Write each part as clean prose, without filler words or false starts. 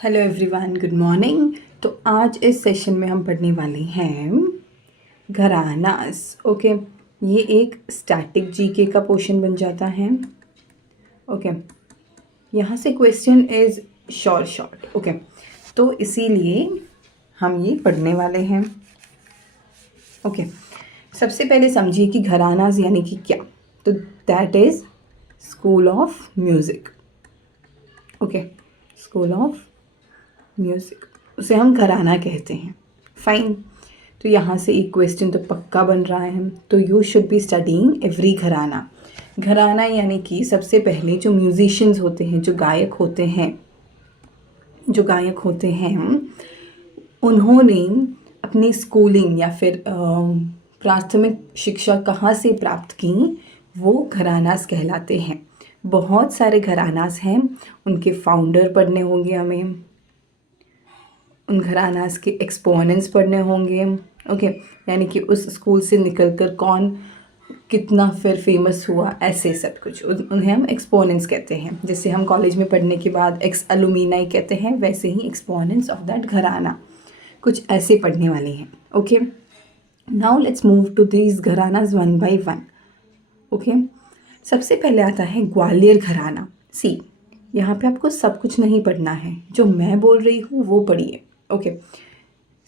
Hello everyone, good morning. तो आज इस सेशन में हम पढ़ने वाले हैं घरानास। ओके, ये एक स्टैटिक जीके का पोर्शन बन जाता है। ओके, यहाँ से क्वेश्चन इज शॉर्ट। ओके, तो इसीलिए हम ये पढ़ने वाले हैं। ओके, सबसे पहले समझिए कि घरानास यानी कि क्या। तो that is school of music. Okay, school of music, उसे हम घराना कहते हैं। फाइन, तो यहाँ से एक क्वेश्चन तो पक्का बन रहा है। तो you should B studying every घराना। घराना यानी कि सबसे पहले जो म्यूजिशियंस होते हैं, जो गायक होते हैं, उन्होंने अपनी स्कूलिंग या फिर प्राथमिक शिक्षा कहाँ से प्राप्त की, वो घरानास कहलाते हैं। बहुत सारे घरानास हैं, उनके फाउंडर पढ़ने होंगे हमें, उन घरानास के एक्सपोनेंट्स पढ़ने होंगे। ओके, यानी कि उस स्कूल से निकलकर कौन कितना फिर फेमस हुआ, ऐसे सब कुछ उन्हें हम एक्सपोनेंट्स कहते हैं। जैसे हम कॉलेज में पढ़ने के बाद एक्स अलुमिनाई कहते हैं, वैसे ही एक्सपोनेंट्स ऑफ दैट घराना कुछ ऐसे पढ़ने वाले हैं। Okay, now let's move to these gharanas one by one. Okay, सबसे पहले आता है ग्वालियर घराना। सी, यहाँ पे आपको सब कुछ नहीं पढ़ना है, जो मैं बोल रही हूँ वो पढ़िए। ओके,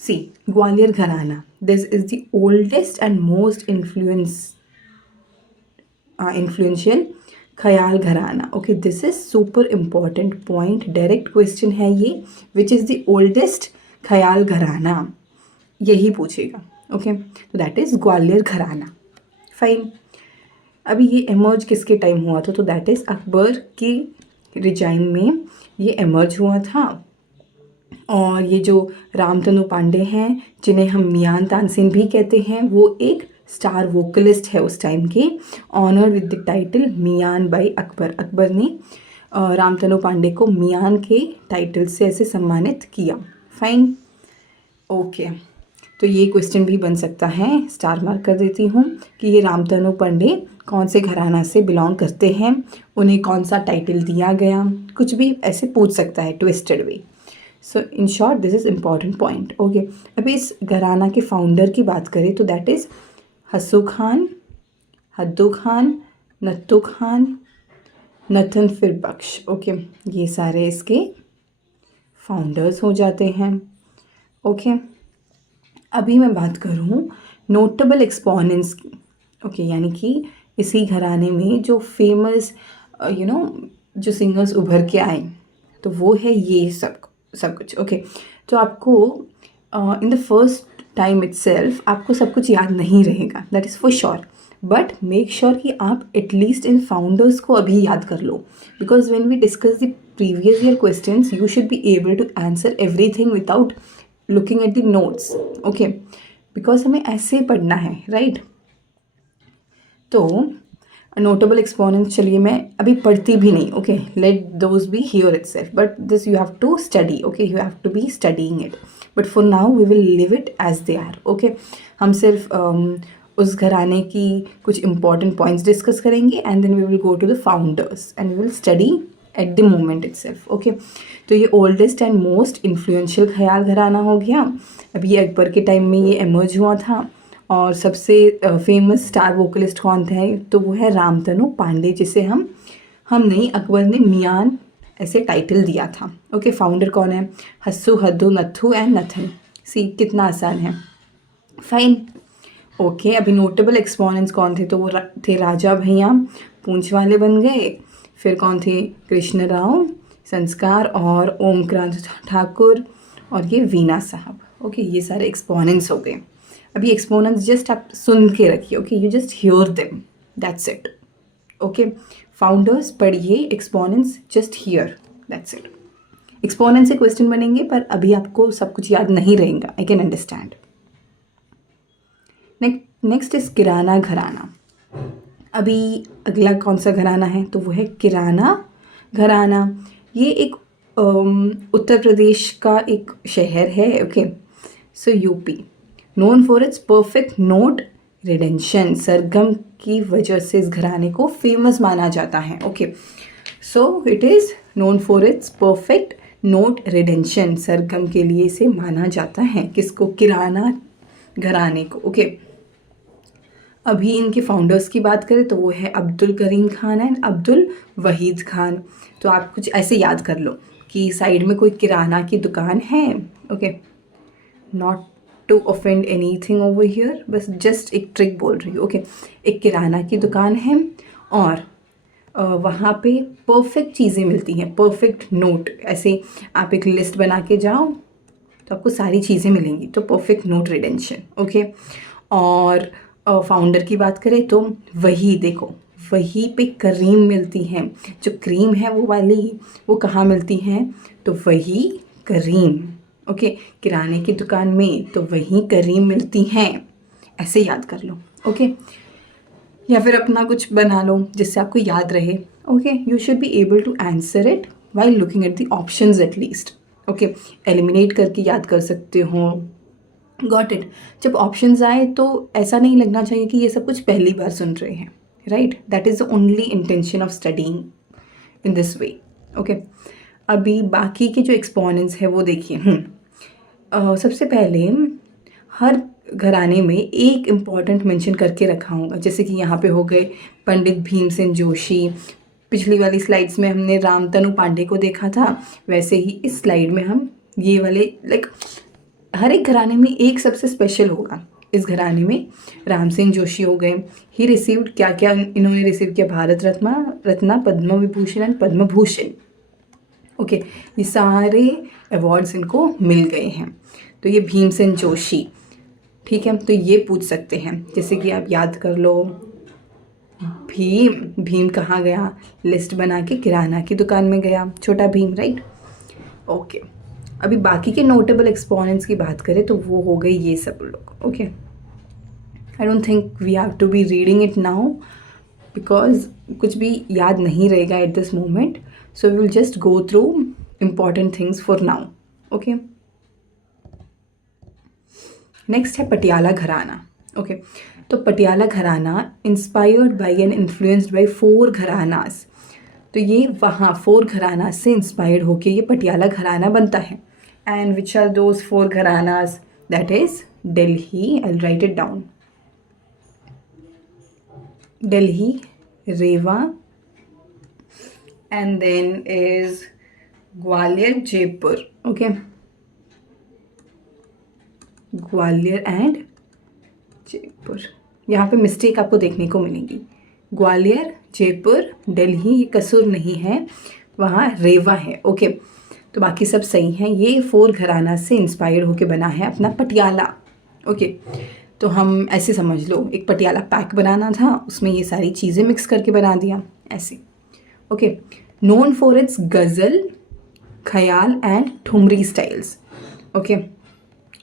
सी, ग्वालियर घराना, this is the oldest and most influential ख्याल घराना। Okay, this is super important point, direct question है ये। विच इज़ द ओल्डेस्ट ख्याल घराना, यही पूछेगा। ओके, तो दैट इज़ ग्वालियर घराना। फाइन, अभी ये एमर्ज किसके टाइम हुआ था? तो दैट इज़ अकबर के रिजाइम में ये एमर्ज हुआ था। और ये जो रामतनु पांडे हैं, जिन्हें हम मियान तानसेन भी कहते हैं, वो एक स्टार वोकलिस्ट है उस टाइम के, honour with the title Mian by Akbar. Akbar ने रामतनु पांडे को मियान के टाइटल से ऐसे सम्मानित किया। फाइन, ओके, तो ये क्वेश्चन भी बन सकता है, स्टार मार्क कर देती हूँ कि ये रामतनु पांडे कौन से घराना से बिलोंग करते हैं, उन्हें कौन सा टाइटल दिया गया, कुछ भी ऐसे पूछ सकता है twisted way. So in short this is important point. Okay, अभी इस घराना के फाउंडर की बात करें तो that is Hassu Khan, Haddu Khan, नत्तू Khan, Nathan फिर बख्श। ओके, ये सारे इसके फाउंडर्स हो जाते हैं। ओके, अभी मैं बात करूँ नोटेबल एक्सपोनेंट्स की। ओके, यानी कि इसी घराने में जो फेमस जो सिंगर्स उभर के आए, तो वो है ये सब कुछ। ओके, तो आपको in the first time itself आपको सब कुछ याद नहीं रहेगा, that is for sure. But make sure कि आप एटलीस्ट इन फाउंडर्स को अभी याद कर लो, because when we discuss the previous year questions you should be able to answer everything without looking at the notes. Okay, because हमें ऐसे पढ़ना है, राइट? तो नोटेबल एक्सपोनेंट्स, चलिए मैं अभी पढ़ती भी नहीं। Okay, let those be here itself, but this you have to study. Okay, you have to be studying it, but for now we will leave it as they are. Okay, हम सिर्फ उस घराने की कुछ इंपॉर्टेंट पॉइंट्स डिस्कस करेंगे and then we will go to the founders and we will study at the moment itself. Okay, तो ये oldest and most influential ख्याल घराना हो गया। अभी ये अकबर के टाइम में ये एमर्ज हुआ था। और सबसे फेमस स्टार वोकलिस्ट कौन थे? तो वो है रामतनु पांडे, जिसे हम नहीं, अकबर ने मियान ऐसे टाइटल दिया था। ओके, फाउंडर कौन है? Hassu, Haddu, Nathu and Nathan. सी, कितना आसान है। फाइन, ओके, अभी नोटेबल एक्सपोनेंट्स कौन थे? तो वो थे राजा भैया, पूंछ वाले बन गए। फिर कौन थे? कृष्ण राव, संस्कार और ओमक्रांत ठाकुर, और ये वीणा साहब। ओके, ये सारे एक्सपोनेंट्स हो गए। अभी एक्सपोनेंट्स जस्ट आप सुन के रखिए। Okay, you just hear them, that's it. Okay, founders पढ़िए, exponents just hear, that's it. Exponent से क्वेश्चन बनेंगे, पर अभी आपको सब कुछ याद नहीं रहेगा, I can understand. Next is Kirana gharana. अभी अगला कौन सा घराना है? तो वो है किराना घराना। ये एक उत्तर प्रदेश का एक शहर है। Okay, so UP, known for its perfect note rendition. सरगम की वजह से इस घराने को फेमस माना जाता है। Okay, so it is known for its perfect note rendition सरगम के लिए इसे माना जाता है। किसको? किराना घराने को। ओके, अभी इनके फाउंडर्स की बात करें तो वो है अब्दुल करीम खान एंड अब्दुल वहीद खान। तो आप कुछ ऐसे याद कर लो कि साइड में कोई किराना की दुकान है। Okay, not to offend anything over here, बस जस्ट एक ट्रिक बोल रही हूँ। ओके, एक किराना की दुकान है और वहाँ पे परफेक्ट चीज़ें मिलती हैं, परफेक्ट नोट। ऐसे आप एक लिस्ट बना के जाओ तो आपको सारी चीज़ें मिलेंगी, तो परफेक्ट नोट रिडेंशन। ओके, और फाउंडर की बात करें तो वही देखो, वही पे क्रीम मिलती है। जो क्रीम है वो वाली, वो कहाँ मिलती है? तो वही क्रीम। ओके, किराने की दुकान में तो वही क्रीम मिलती हैं, ऐसे याद कर लो। ओके, या फिर अपना कुछ बना लो जिससे आपको याद रहे। Okay, you should be able to answer it while looking at the options at least. Okay, eliminate करके याद कर सकते हो। Got it. जब ऑप्शंस आए तो ऐसा नहीं लगना चाहिए कि ये सब कुछ पहली बार सुन रहे हैं, right? That is the only intention of studying in this way. Okay, अभी बाकी के जो एक्सपोनेंट्स है वो देखिए। सबसे पहले हर घराने में एक इम्पॉर्टेंट मेंशन करके रखा होगा, जैसे कि यहाँ पे हो गए पंडित भीमसेन जोशी। पिछली वाली स्लाइड्स में हमने रामतनु पांडे को देखा था, वैसे ही इस स्लाइड में हम ये वाले लाइक हर एक घराने में एक सबसे स्पेशल होगा। इस घराने में राम सिंह जोशी हो गए। ही रिसीव्ड क्या क्या इन्होंने रिसीव किया? भारत रत्ना, पद्म विभूषण एंड पद्म भूषण। ओके, ये सारे अवार्ड्स इनको मिल गए हैं। तो ये भीमसेन जोशी, ठीक है। तो ये पूछ सकते हैं, जैसे कि आप याद कर लो, भीम कहाँ गया? लिस्ट बना के किराना की दुकान में गया, छोटा भीम, राइट? ओके, अभी बाकी के नोटेबल एक्सपोनेंट्स की बात करें तो वो हो गए ये सब लोग। Okay, I don't think we have to be reading it now because कुछ भी याद नहीं रहेगा at this moment, so we will just go through important things for now. Okay, next है पटियाला घराना। ओके, तो Patiala gharana inspired by and influenced by 4 gharanas. तो ये वहाँ 4 घराना से इंस्पायर्ड होके ये पटियाला घराना बनता है। And which are those 4 gharanas? That is Delhi, I will write it down, Delhi, Rewa, and then is Gwalior, Jaipur. Okay, Gwalior and Jaipur. यहाँ पे मिस्टेक आपको देखने को मिलेगी। ग्वालियर, जयपुर, दिल्ली, ये कसूर नहीं है, वहाँ रेवा है। ओके, तो बाकी सब सही हैं। ये 4 घराना से इंस्पायर्ड होके बना है अपना पटियाला। ओके, तो हम ऐसे समझ लो, एक पटियाला पैक बनाना था, उसमें ये सारी चीज़ें मिक्स करके बना दिया, ऐसे। ओके, नोन फॉर इट्स गज़ल, ख्याल एंड ठुमरी स्टाइल्स। ओके,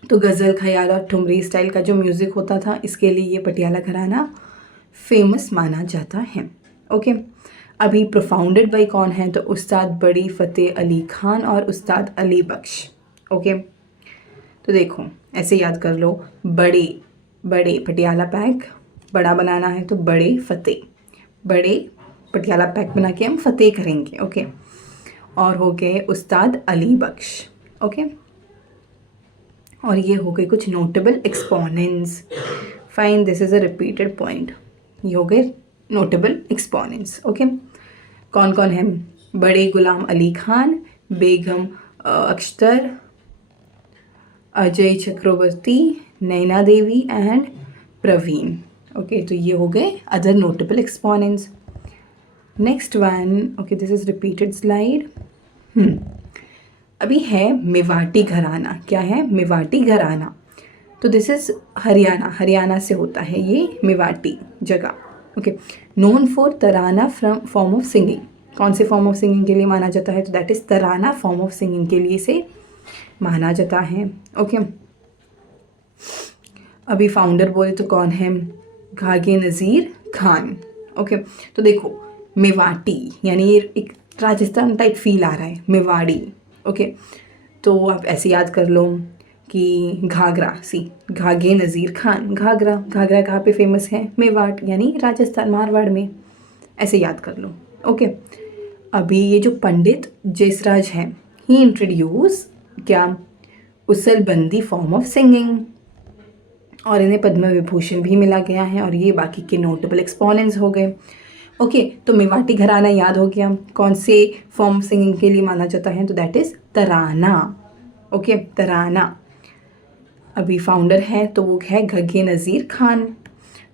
तो गज़ल, ख्याल और ठुमरी स्टाइल का जो म्यूज़िक होता था, इसके लिए ये पटियाला घराना फेमस माना जाता है। ओके, अभी प्रोफाउंडेड बाई कौन है? तो उस्ताद बड़ी फ़तेह अली खान और उस्ताद अली बख्श। ओके, तो देखो ऐसे याद कर लो, बड़े पटियाला पैक, बड़ा बनाना है तो बड़े फ़तेह, बड़े पटियाला पैक बना के हम फ़तेह करेंगे। ओके, और हो गए उस्ताद अली बख्श। ओके, और ये हो गए कुछ notable exponents. Fine, this is a repeated point. ये हो गए नोटेबल एक्सपोनेंट्स। ओके, कौन कौन है? बड़े गुलाम अली खान, बेगम अख्तर, अजय चक्रवर्ती, नैना देवी एंड प्रवीण। ओके, तो ये हो गए other notable exponents. Next one, okay, this is repeated slide. अभी है मेवाटी घराना। क्या है? मेवाटी घराना। तो दिस इज़ हरियाणा से होता है ये मेवाटी जगह। Okay, known for Tarana form of singing. कौन से फॉर्म ऑफ सिंगिंग के लिए माना जाता है? तो that is Tarana form of singing के लिए से माना जाता है। ओके, अभी फाउंडर बोले तो कौन है? घागे नज़ीर खान। ओके, तो देखो मेवाटी यानी ये एक राजस्थान टाइप फील आ रहा है, मेवाड़ी। ओके, तो आप ऐसे याद कर लो कि घागे नज़ीर खान, घाघरा कहाँ पे फेमस है? मेवाड़ यानी राजस्थान, मारवाड़ में, ऐसे याद कर लो। ओके, अभी ये जो पंडित जसराज हैं, ही इंट्रोड्यूस क्या, उसल-बंदी फॉर्म ऑफ सिंगिंग, और इन्हें पद्म विभूषण भी मिला गया है। और ये बाकी के नोटेबल एक्सपोनेंट्स हो गए। ओके, तो मेवाटी घराना याद हो गया, कौन से फॉर्म सिंगिंग के लिए माना जाता है, तो दैट इज तराना। ओके, तराना। अभी फाउंडर है तो वो है घग्गे नज़ीर खान।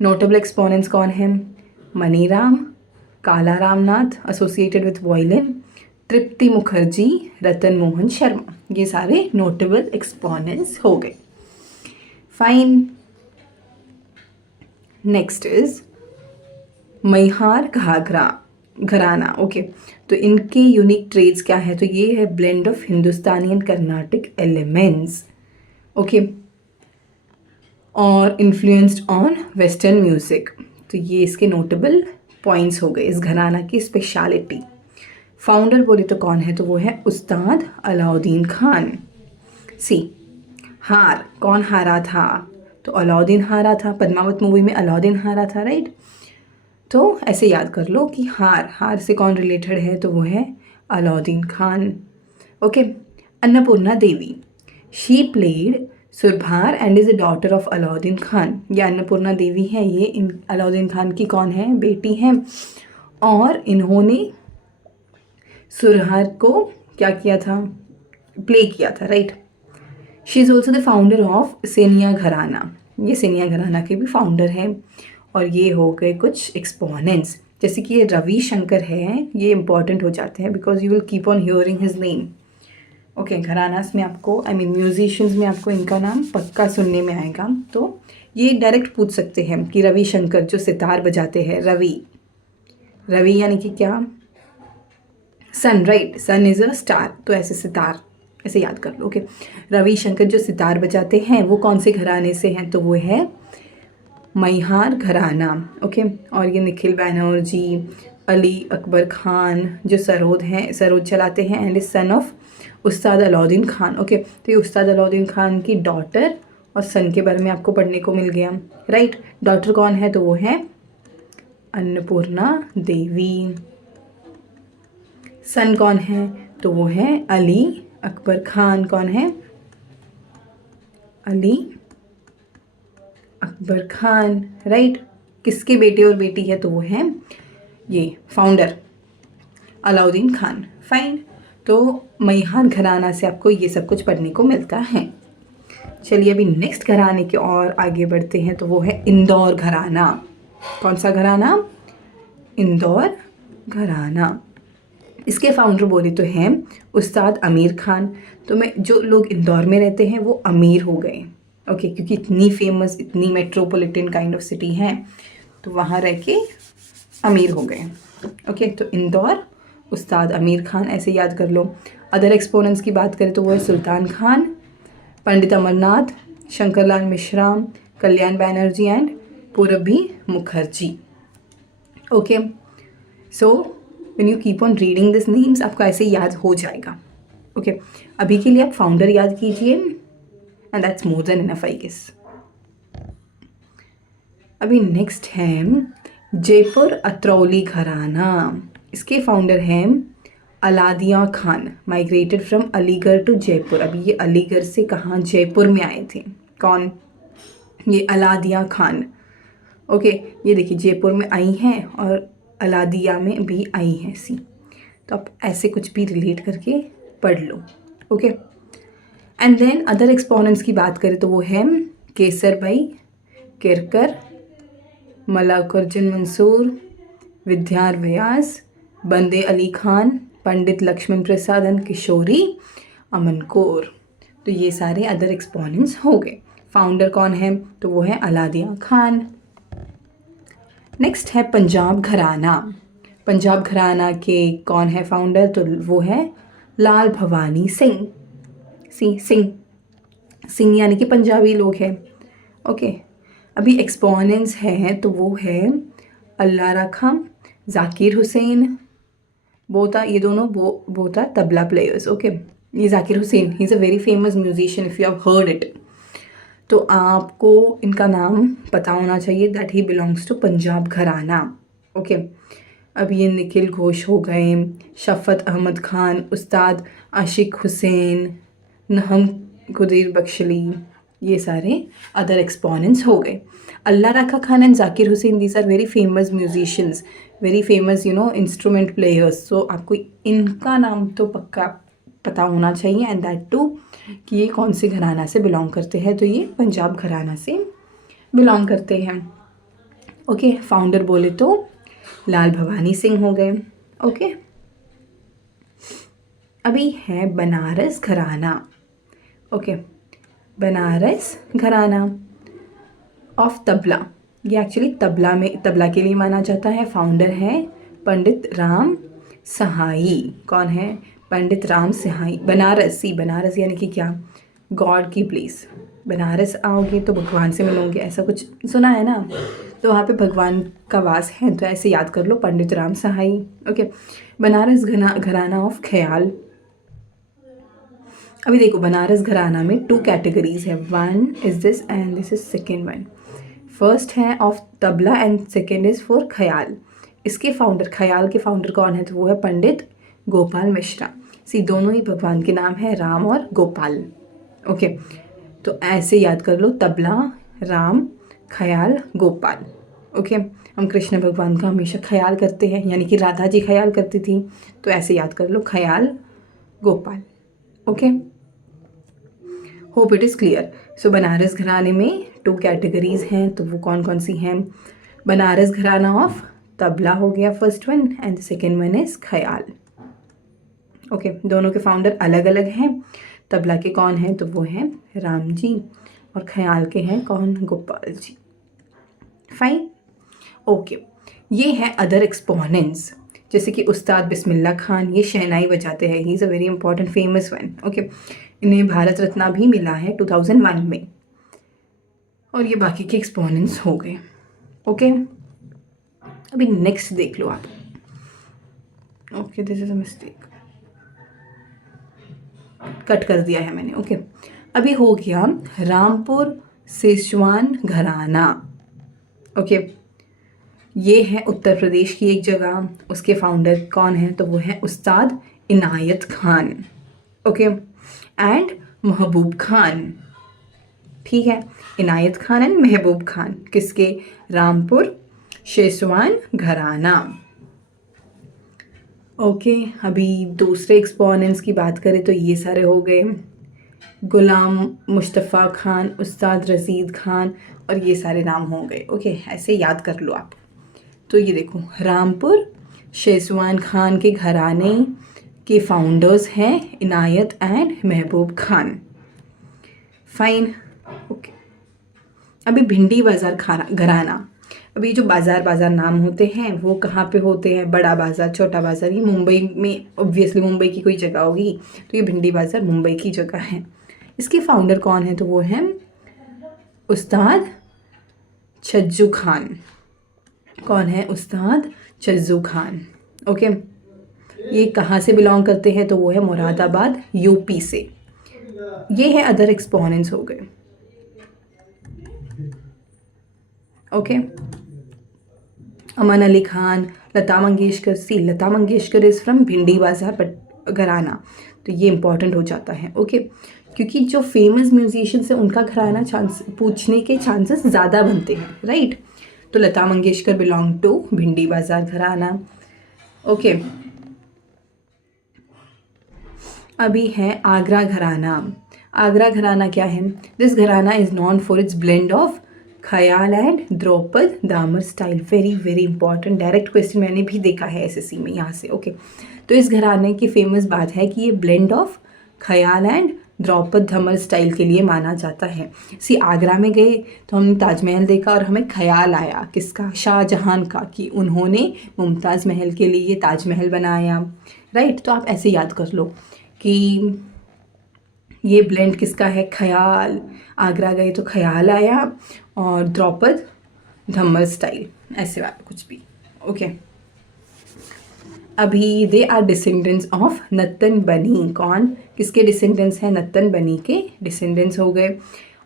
नोटेबल एक्सपोनेंट्स कौन है, मनीराम, काला रामनाथ एसोसिएटेड विथ वायलिन, तृप्ति मुखर्जी, रतन मोहन शर्मा, ये सारे नोटेबल एक्सपोनेंट्स हो गए। फाइन। नेक्स्ट इज मैहार घराना। ओके, तो इनके यूनिक ट्रेड्स क्या है, तो ये है blend of Hindustani and Carnatic elements. Okay, और इन्फ्लुएंस्ड ऑन वेस्टर्न म्यूजिक। तो ये इसके नोटेबल पॉइंट्स हो गए, इस घराना की स्पेशलिटी। फाउंडर बोले तो कौन है, तो वो है उस्ताद अलाउद्दीन खान। सी, हार, कौन हारा था, तो अलाउद्दीन हारा था। पद्मावत मूवी में अलाउद्दीन हारा था, राइट। तो ऐसे याद कर लो कि हार से कौन रिलेटेड है, तो वो है Alauddin Khan. Okay, Annapurna Devi, she played surbahar and is a daughter of Alauddin Khan. ये अन्नपूर्णा देवी है, ये अलाउद्दीन खान की कौन है, बेटी हैं, और इन्होंने सुरहार को क्या किया था, प्ले किया था, right. She is also the founder of Xenia घराना, ये सेनिया घराना के भी फाउंडर हैं। और ये हो गए कुछ एक्सपोनेंट्स, जैसे कि ये रवि शंकर है, ये इंपॉर्टेंट हो जाते हैं because you will keep on hearing his name. Okay, gharanas में आपको, आई मीन म्यूजिशियंस में आपको इनका नाम पक्का सुनने में आएगा। तो ये डायरेक्ट पूछ सकते हैं कि रवि शंकर जो सितार बजाते हैं, रवि यानी कि क्या, sun, right, sun is a star, तो ऐसे सितार ऐसे याद कर लो। ओके, रवि शंकर जो सितार बजाते हैं वो कौन से घराने से हैं, तो वो है मैहार घराना। ओके, और ये निखिल बैनर्जी, अली अकबर खान जो सरोद चलाते हैं, and is son of Ustad Alauddin Khan. Okay, तो ये उस्ताद अलाउद्दीन खान की डॉटर और सन के बारे में आपको पढ़ने को मिल गया, राइट। डॉटर कौन है, तो वो है अन्नपूर्णा देवी। सन कौन है, तो वो है अली अकबर खान। कौन है, अली अकबर खान, राइट। किसके बेटे और बेटी है, तो वो है ये फाउंडर अलाउद्दीन खान। फाइन, तो मैहार घराना से आपको ये सब कुछ पढ़ने को मिलता है। चलिए अभी नेक्स्ट घराने की ओर आगे बढ़ते हैं, तो वो है इंदौर घराना। कौन सा घराना, इंदौर घराना। इसके फाउंडर बोले तो हैं उस्ताद आमिर खान। तो जो लोग इंदौर में रहते हैं वो अमीर हो गए। ओके, क्योंकि इतनी फेमस, इतनी मेट्रोपॉलिटन काइंड ऑफ सिटी है, तो वहाँ रह के अमीर हो गए। ओके, तो इंदौर उस्ताद आमिर खान ऐसे याद कर लो। अदर एक्सपोनेंट्स की बात करें तो वो है सुल्तान खान, पंडित अमरनाथ, शंकरलाल मिश्रा, कल्याण बैनर्जी एंड पूरबी Mukherjee. Okay, so when you keep on reading this names आपको ऐसे याद हो जाएगा। ओके, अभी के लिए आप फाउंडर याद कीजिए and that's more than enough I guess. अभी नेक्स्ट है जयपुर अत्रौली घराना। इसके फाउंडर हैं Alladiya Khan, migrated from Aligarh to Jaipur. अभी ये अलीगढ़ से कहाँ, जयपुर में आए थे। कौन, ये अलादिया खान। ओके, ये देखिए जयपुर में आई हैं और अलादिया में भी आई हैं, सी। तो आप ऐसे कुछ भी रिलेट करके पढ़ लो। Okay, and then other exponents की बात करें तो वो है केसर भाई किरकर, मलाकुर्जन मंसूर, विद्यार व्यास, बंदे अली खान, पंडित लक्ष्मण प्रसाद एंड किशोरी अमन कौर। तो ये सारे अदर एक्सपोनेंट्स हो गए। फाउंडर कौन है, तो वो है अलादिया खान। नेक्स्ट है पंजाब घराना। पंजाब घराना के कौन है फाउंडर, तो वो है लाल भवानी सिंह। सिंह यानी कि पंजाबी लोग हैं। ओके, अभी एक्सपोनेंट्स हैं तो वो है अल्लाह रखा, जाकिर हुसैन, बोता, ये दोनों बोता तबला प्लेयर्स। ओके, ये Zakir Hussain, he is a very famous musician if you have heard it. तो आपको इनका नाम पता होना चाहिए that he belongs to Punjab gharana. Okay, अभी ये निखिल घोष हो गए, शफ़क़त अहमद खान, उस्ताद आशिक हुसैन, नहम कुदीर बख्शली, ये सारे अदर एक्सपोनेंट्स हो गए। Allah Rakha Khan and Zakir Hussain, these are very famous musicians, very famous instrument players. So आपको इनका नाम तो पक्का पता होना चाहिए, एंड दैट टू कि ये कौन से घराना से बिलोंग करते हैं। तो ये पंजाब घराना से बिलोंग करते हैं। ओके, फाउंडर बोले तो लाल भवानी सिंह हो गए। ओके, अभी है बनारस घराना। ओके, बनारस घराना ऑफ तबला, ये एक्चुअली तबला के लिए माना जाता है। फाउंडर है पंडित राम सहाई। कौन है? पंडित राम सहाई। बनारस यानी कि क्या? गॉड की प्लेस। बनारस आओगे तो भगवान से मिलोगे, ऐसा कुछ सुना है ना, तो वहाँ पे भगवान का वास है, तो ऐसे याद कर लो, पंडित राम सहाई। ओके, बनारस घराना ऑफ ख्याल। अभी देखो, बनारस घराना में 2 कैटेगरीज है, one is this and this is second one. First है of tabla and second is for khayal. इसके फाउंडर, ख्याल के फाउंडर कौन है? तो वो है पंडित गोपाल मिश्रा। दोनों ही भगवान के नाम है, राम और गोपाल। ओके, तो ऐसे याद कर लो, तबला, राम, ख्याल, गोपाल। ओके, हम कृष्ण भगवान का हमेशा ख्याल करते हैं, यानी कि राधा जी ख्याल करती थी, तो ऐसे याद कर लो, khayal, Gopal. Okay, hope it is clear. So Banaras घराने में 2 कैटेगरीज हैं, तो वो कौन कौन सी हैं? बनारस घराना ऑफ तबला हो गया first one, and second one is ख्याल। ओके, दोनों के फाउंडर अलग अलग हैं। तबला के कौन हैं? तो वो हैं राम जी, और ख्याल के हैं कौन? गोपाल जी। फाइन। ओके, ये है अदर एक्सपोनेंट्स, जैसे कि उस्ताद बिस्मिल्लाह खान, ये शहनाई बजाते हैं, ही is a very important famous one. Okay, इन्हें भारत रत्न भी मिला है 2001 में। और ये बाकी के एक्सपोनेंट्स हो गए। ओके, अभी नेक्स्ट देख लो आप। Okay, this is a mistake, cut कर दिया है मैंने। ओके, अभी हो गया रामपुर सेशवान घराना। ओके, ये है उत्तर प्रदेश की एक जगह, उसके फाउंडर कौन है? तो वो है उस्ताद इनायत खान। Okay, and Mehboob Khan. ठीक है, इनायत खान एंड महबूब खान, किसके? रामपुर शेसवान घराना। ओके, अभी दूसरे एक्सपोनेंट्स की बात करें तो ये सारे हो गए, गुलाम मुस्तफ़ा खान, उस्ताद रशीद खान, और ये सारे नाम हो गए। ओके, ऐसे याद कर लो आप। तो ये देखो, रामपुर शेसवान खान के घराने के फाउंडर्स हैं इनायत and Mehboob Khan. Fine. Okay, अभी भिंडी बाज़ार घराना। अभी जो बाज़ार नाम होते हैं वो कहाँ पे होते हैं? बड़ा बाज़ार, छोटा बाज़ार, ये मुंबई में, ऑब्वियसली मुंबई की कोई जगह होगी, तो ये भिंडी बाज़ार मुंबई की जगह है। इसके फाउंडर कौन है? तो वो हैं उस्ताद छज्जू खान। कौन है? उस्ताद छज्जू खान। ओके, ये कहाँ से बिलोंग करते हैं? तो वो है मुरादाबाद, यूपी से। ये है अदर एक्सपोनेंट्स हो गए। Okay, Aman Ali Khan, Lata Mangeshkar. Lata Mangeshkar is from भिंडी बाज़ार घराना, तो ये इंपॉर्टेंट हो जाता है। ओके, क्योंकि जो फेमस म्यूजिशियंस हैं उनका घराना पूछने के चांसेस ज़्यादा बनते हैं, राइट? तो लता मंगेशकर बिलोंग टू भिंडी बाज़ार घराना। ओके, अभी है आगरा घराना। आगरा घराना क्या है? This gharana is known for its blend of khayal and dhrupad dhamar style. Very very important, direct question मैंने भी देखा है एसएससी में यहाँ से। ओके, तो इस घराने की फेमस बात है कि ये blend of khayal and Draupad धमर style के लिए माना जाता है। आगरा में गए तो हमने ताजमहल देखा और हमें ख्याल आया किसका? शाहजहां का, कि उन्होंने मुमताज़ महल के लिए ताजमहल बनाया, राइट? तो आप ऐसे याद कर लो कि ये ब्लेंड किसका है? ख्याल। आगरा गए तो ख्याल आया, और द्रौपद धम्मर स्टाइल, ऐसे वाला कुछ भी। ओके, अभी दे आर डिसेंडेंट्स ऑफ नत्तन बनी। कौन? किसके डिसेंडेंट्स हैं? नत्तन बनी के डिसेंडेंट्स हो गए।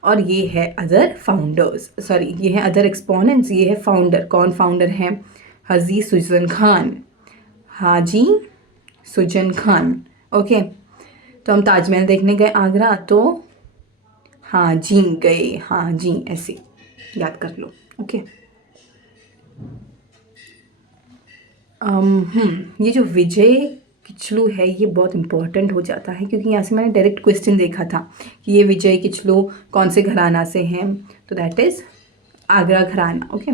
और ये है अदर फाउंडर्स, सॉरी, ये है अदर एक्सपोनेंट्स, ये है फाउंडर। कौन फाउंडर हैं? हाजी सुजन खान, हाजी सुजन खान। ओके, तो हम ताजमहल देखने गए आगरा, तो हाजी गए, हाजी ऐसे याद कर लो। ओके, ये जो विजय किचलू है ये बहुत इंपॉर्टेंट हो जाता है, क्योंकि यहाँ से मैंने डायरेक्ट क्वेश्चन देखा था कि ये विजय किचलू कौन से घराना से हैं, तो दैट इज़ आगरा घराना। ओके,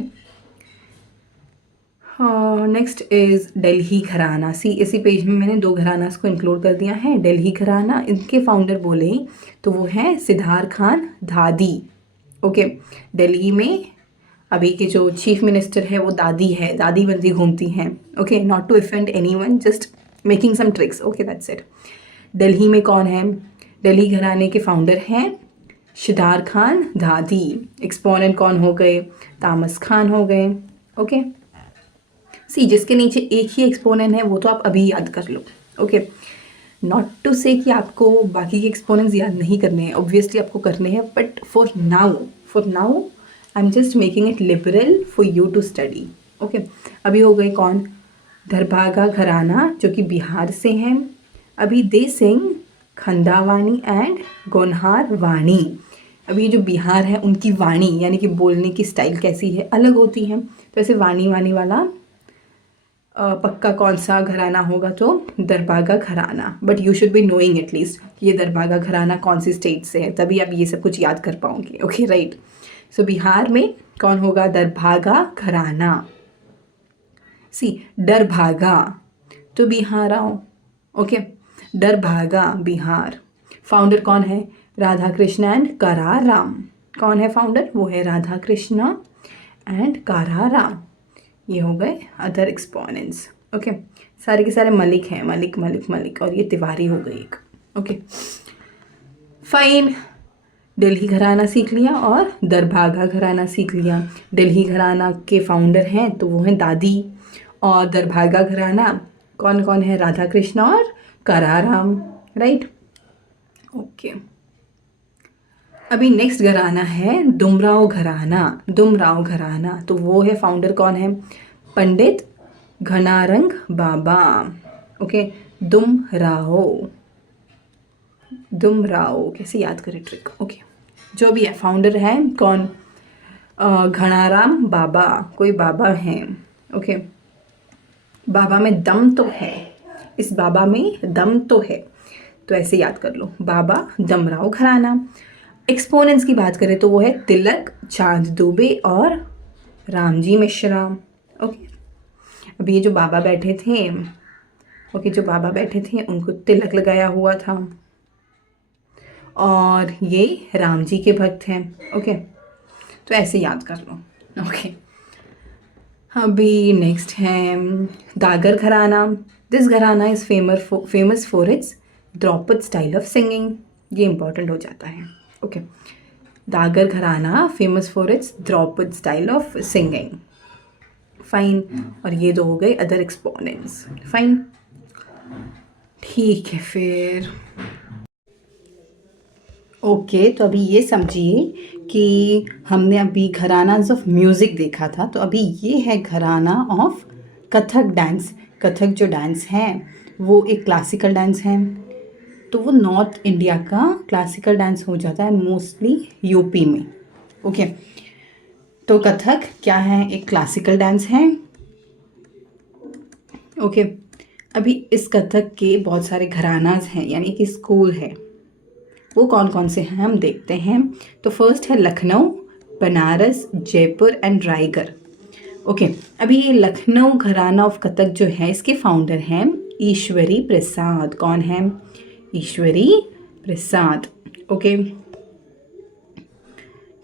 नेक्स्ट इज़ दिल्ली घराना। सी इसी पेज में मैंने 2 घरानास को इंक्लूड कर दिया है। दिल्ली घराना, इनके फाउंडर बोले तो वो है सिद्धार्थ खान दादी। ओके, दिल्ली में अभी के जो चीफ मिनिस्टर है वो दादी है, दादी बनती घूमती हैं। Okay, not to offend anyone, just making some tricks. Okay, that's it. Delhi में कौन है? दिल्ली घराने के फाउंडर हैं सिद्धार्थ खान दादी। एक्सपोनेंट कौन हो गए? तामस खान हो गए। ओके, सी जिसके नीचे एक ही एक्सपोनेंट है वो तो आप अभी याद कर लो। ओके, नॉट टू से कि आपको बाकी के एक्सपोनेंट्स याद नहीं करने हैं, ऑब्वियसली आपको करने हैं, but for now I am just making it liberal for you to study. Okay, अभी हो गए कौन? दरभागा घराना जो कि बिहार से हैं। अभी दे सिंह खंडावानी एंड गोनहार वाणी। अभी जो बिहार है उनकी वाणी यानी कि बोलने की स्टाइल कैसी है, अलग होती है। तो ऐसे वाणी वाणी वाला पक्का कौन सा घराना होगा? तो दरभागा घराना। But you should be knowing at least कि ये दरभागा घराना कौन सी स्टेट से है, तभी आप ये सब कुछ याद कर पाओगे। Okay, right. सो बिहार में कौन होगा? दरभागा घराना। सी दरभागा तो बिहार आओ। ओके, दरभागा बिहार। फाउंडर कौन है? राधा कृष्णा एंड काराराम। कौन है फाउंडर? वो है राधा कृष्णा एंड काराराम। ये हो गए अदर एक्सपोनेंट्स। ओके, सारे के सारे मलिक हैं, मलिक मलिक मलिक, और ये तिवारी हो गई एक। Okay, fine. दिल्ली घराना सीख लिया और दरभागा घराना सीख लिया। दिल्ली घराना के फाउंडर हैं तो वो हैं दादी, और दरभागा घराना कौन कौन है? राधा कृष्णा और काराराम, राइट। ओके, अभी नेक्स्ट घराना है डुमराव घराना। डुमराव घराना, तो वो है फाउंडर कौन है? पंडित घनारंग बाबा। ओके, दुमराव कैसे याद करें ट्रिक। ओके, जो भी है फाउंडर है कौन? घनाराम बाबा, कोई बाबा हैं। ओके, बाबा में दम तो है, इस बाबा में दम तो है, तो ऐसे याद कर लो, बाबा डुमराव घराना। एक्सपोनेंट्स की बात करें तो वो है तिलक चांद दुबे और रामजी मिश्रा। ओके, अभी ये जो बाबा बैठे थे, जो बाबा बैठे थे उनको तिलक लगाया हुआ था, और ये राम जी के भक्त हैं। ओके, तो ऐसे याद कर लो। ओके, अभी नेक्स्ट है दागर घराना। This gharana is famous for its Draupad style of singing. ये इंपॉर्टेंट हो जाता है। ओके, दागर घराना famous for its Draupad style of singing. Fine, और ये 2 हो गए अदर एक्सपोनेंट्स। फाइन, ठीक है फिर। ओके, तो अभी ये समझिए कि हमने अभी घरानाज ऑफ म्यूज़िक देखा था, तो अभी ये है घराना ऑफ कथक डांस। कथक जो डांस है वो एक क्लासिकल डांस है, तो वो नॉर्थ इंडिया का क्लासिकल डांस हो जाता है, मोस्टली यूपी में। ओके, तो कथक क्या है? एक क्लासिकल डांस है। ओके, अभी इस कथक के बहुत सारे घरानाज हैं, यानी कि स्कूल है। वो कौन कौन से हैं हम देखते हैं। तो फर्स्ट है लखनऊ, बनारस, जयपुर एंड रायगढ़। ओके, अभी ये लखनऊ घराना ऑफ कथक जो है इसके फाउंडर हैं ईश्वरी प्रसाद। कौन है? ईश्वरी प्रसाद। ओके,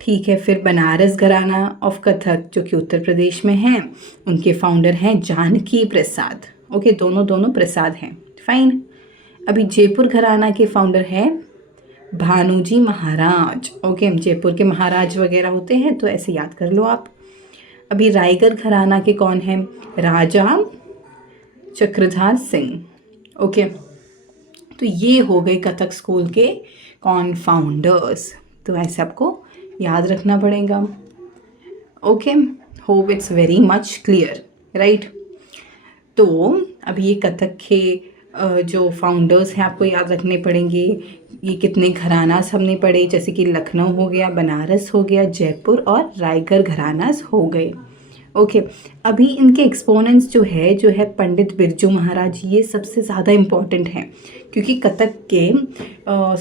ठीक है। फिर बनारस घराना ऑफ कथक जो कि उत्तर प्रदेश में है, उनके फाउंडर हैं जानकी प्रसाद। ओके, दोनों प्रसाद हैं। फाइन, अभी जयपुर घराना के फाउंडर हैं भानुजी महाराज। ओके, जयपुर के महाराज वगैरह होते हैं, तो ऐसे याद कर लो आप। अभी रायगढ़ घराना के कौन हैं? राजा चक्रधार सिंह। ओके, तो ये हो गए कथक स्कूल के कौन फाउंडर्स, तो ऐसे आपको याद रखना पड़ेगा। Okay, hope it's very much clear. Right. तो अभी ये कथक के जो फाउंडर्स हैं आपको याद रखने पड़ेंगे। ये कितने घरानास हमने पढ़े, जैसे कि लखनऊ हो गया, बनारस हो गया, जयपुर और रायगढ़ घरानास हो गए। ओके, अभी इनके एक्सपोनेंट्स जो है पंडित बिरजू महाराज, ये सबसे ज़्यादा इम्पॉर्टेंट हैं क्योंकि कथक के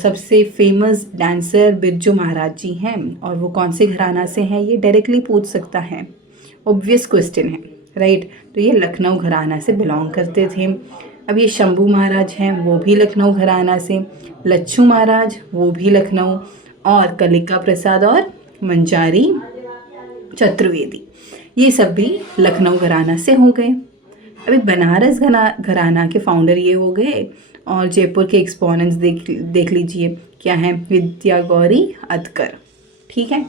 सबसे फेमस डांसर बिरजू महाराज जी हैं। और वो कौन से घराना से हैं ये डायरेक्टली पूछ सकता है, ऑब्वियस क्वेश्चन है, राइट। तो ये लखनऊ घराना से बिलोंग करते थे। अब ये शंभू महाराज हैं, वो भी लखनऊ घराना से, लच्छू महाराज वो भी लखनऊ, और कलिका प्रसाद और मंजारी चतुर्वेदी ये सब भी लखनऊ घराना से हो गए। अभी बनारस घराना के फाउंडर ये हो गए, और जयपुर के एक्सपोनेंट्स देख लीजिए क्या हैं, विद्या गौरी अतकर। ठीक है,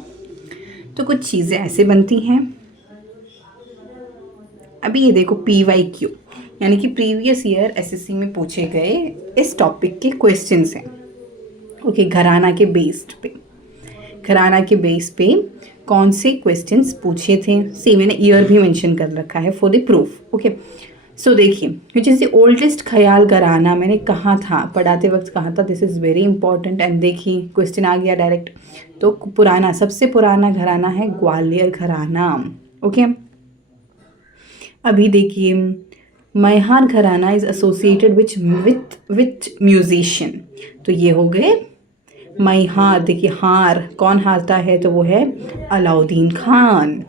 तो कुछ चीज़ें ऐसे बनती हैं। अभी ये देखो PYQ यानी कि प्रीवियस ईयर SSC में पूछे गए इस टॉपिक के क्वेश्चंस हैं। ओके, घराना के बेस पे कौन से क्वेश्चंस पूछे थे, सी मैंने ईयर भी मेंशन कर रखा है फॉर द प्रूफ। ओके, सो देखिए विच इज़ द ओल्डेस्ट ख्याल घराना, मैंने कहा था पढ़ाते वक्त कहा था this is very important. And देखिए क्वेश्चन आ गया डायरेक्ट। तो पुराना, सबसे पुराना घराना है ग्वालियर घराना। ओके, अभी देखिए मैहार घराना इज एसोसिएटेड विथ म्यूजिशियन, तो ये हो गए मैहार। देखिए हार कौन हारता है, तो वो है अलाउद्दीन खान।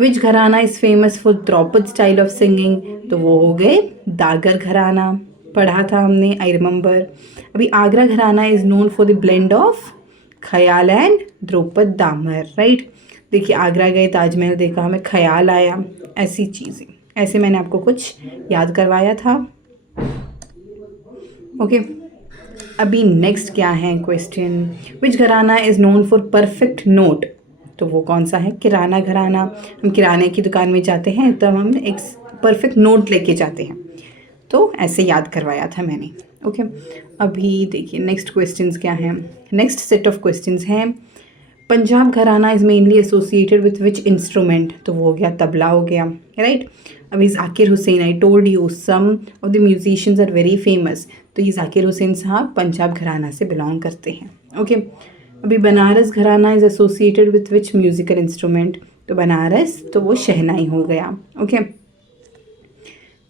विच घराना is famous for Draupad style of singing, तो वो हो गए दागर घराना, पढ़ा था हमने, आई रिमेंबर। अभी आगरा घराना is known for the blend of khayal and dhrupad दामर, right. देखिए आगरा गए, ताजमहल देखा, हमें ख्याल आया, ऐसी चीज़ें, ऐसे मैंने आपको कुछ याद करवाया था। ओके, अभी नेक्स्ट क्या है क्वेश्चन, विच घराना is known for perfect note, तो वो कौन सा है, किराना घराना। हम किराने की दुकान में जाते हैं तब हम एक परफेक्ट नोट लेके जाते हैं, तो ऐसे याद करवाया था मैंने। ओके, अभी देखिए नेक्स्ट क्वेश्चंस क्या हैं। नेक्स्ट सेट ऑफ क्वेश्चंस हैं, Punjab gharana is mainly associated with which instrument, तो वो हो गया तबला हो गया, राइट। अभी Zakir Hussain, I told you some of the musicians are very famous, तो ये जाकिर हुसैन साहब पंजाब घराना से बिलोंग करते हैं। ओके, अभी बनारस घराना is associated with which musical instrument, तो बनारस तो वो शहनाई हो गया। ओके,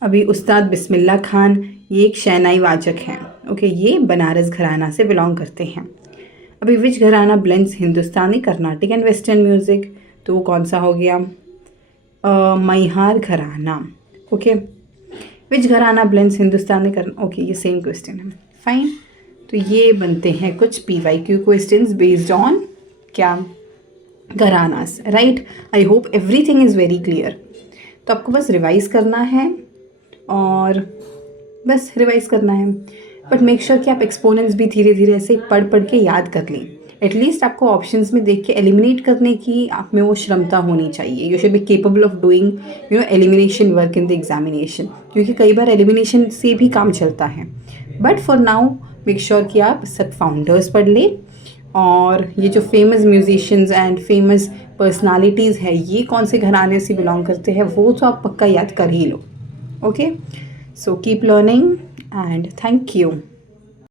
अभी उस्ताद बिस्मिल्लाह खान ये एक शहनाई वाचक हैं। ओके, ये बनारस घराना से बिलोंग करते हैं। अभी विच घराना blends Hindustani, Carnatic and western music, तो वो कौन सा हो गया, मैहार घराना। ओके, विच घराना ब्लेंड्स हिंदुस्तानी ओके, ये सेम क्वेश्चन है, फाइन। तो ये बनते हैं कुछ PYQ क्वेश्चंस बेस्ड ऑन क्या, gharanas, right. I hope everything is very clear. तो आपको बस रिवाइज़ करना है, और बस रिवाइज़ करना है, बट मेक श्योर कि आप एक्सपोनेंट्स भी धीरे धीरे ऐसे पढ़ के याद कर लें। एटलीस्ट आपको ऑप्शंस में देख के एलिमिनेट करने की आप में वो क्षमता होनी चाहिए। You should be capable of doing elimination work in the examination, क्योंकि कई बार एलिमिनेशन से भी काम चलता है। But for now make sure कि आप सब फाउंडर्स पढ़ लें, और ये जो famous musicians and famous personalities है ये कौन से घराने से बिलोंग करते हैं वो तो आप पक्का याद कर ही लो। Okay, so keep learning and thank you.